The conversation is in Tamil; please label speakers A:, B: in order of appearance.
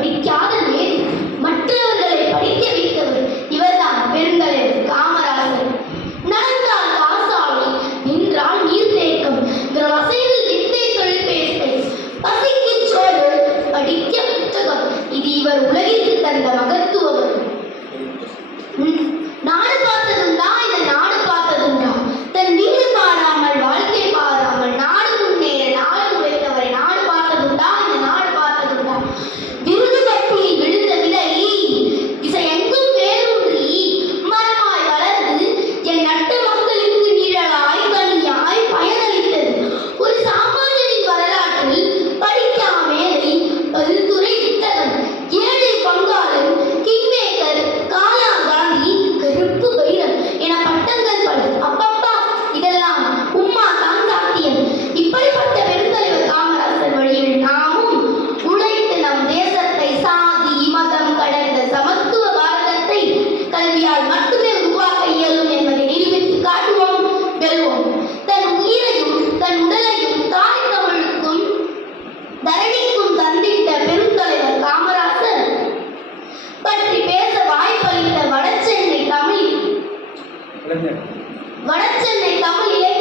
A: படிக்காத மேதை மற்றவர்களை படிக்க வைத்தவர் இவர்தான் பெருங்கலைவர் காமராசர். நடந்தால் காசாலை நின்றால் நீர் தேக்கம். அசைவில் வித்தை தொழிற்பேசை பசிக்கு சோறு படிக்க புத்தகம். இது இவர் உலகிற்கு தந்த மகத்துவம். கல்வியால் மட்டுமே உருவாக்க இயலும் என்பதை நிரூபித்து காட்டுவோம் வெல்வோம். தன் உயிரையும் தன் உடலையும் தாய் தமிழுக்கும் தரணிக்கும் தந்திட்ட பெரும் காமராசர். பற்றி பேச வாய்ப்பளித்த வடசென்னை தமிழ் வடசென்னை தமிழ் இலக்கிய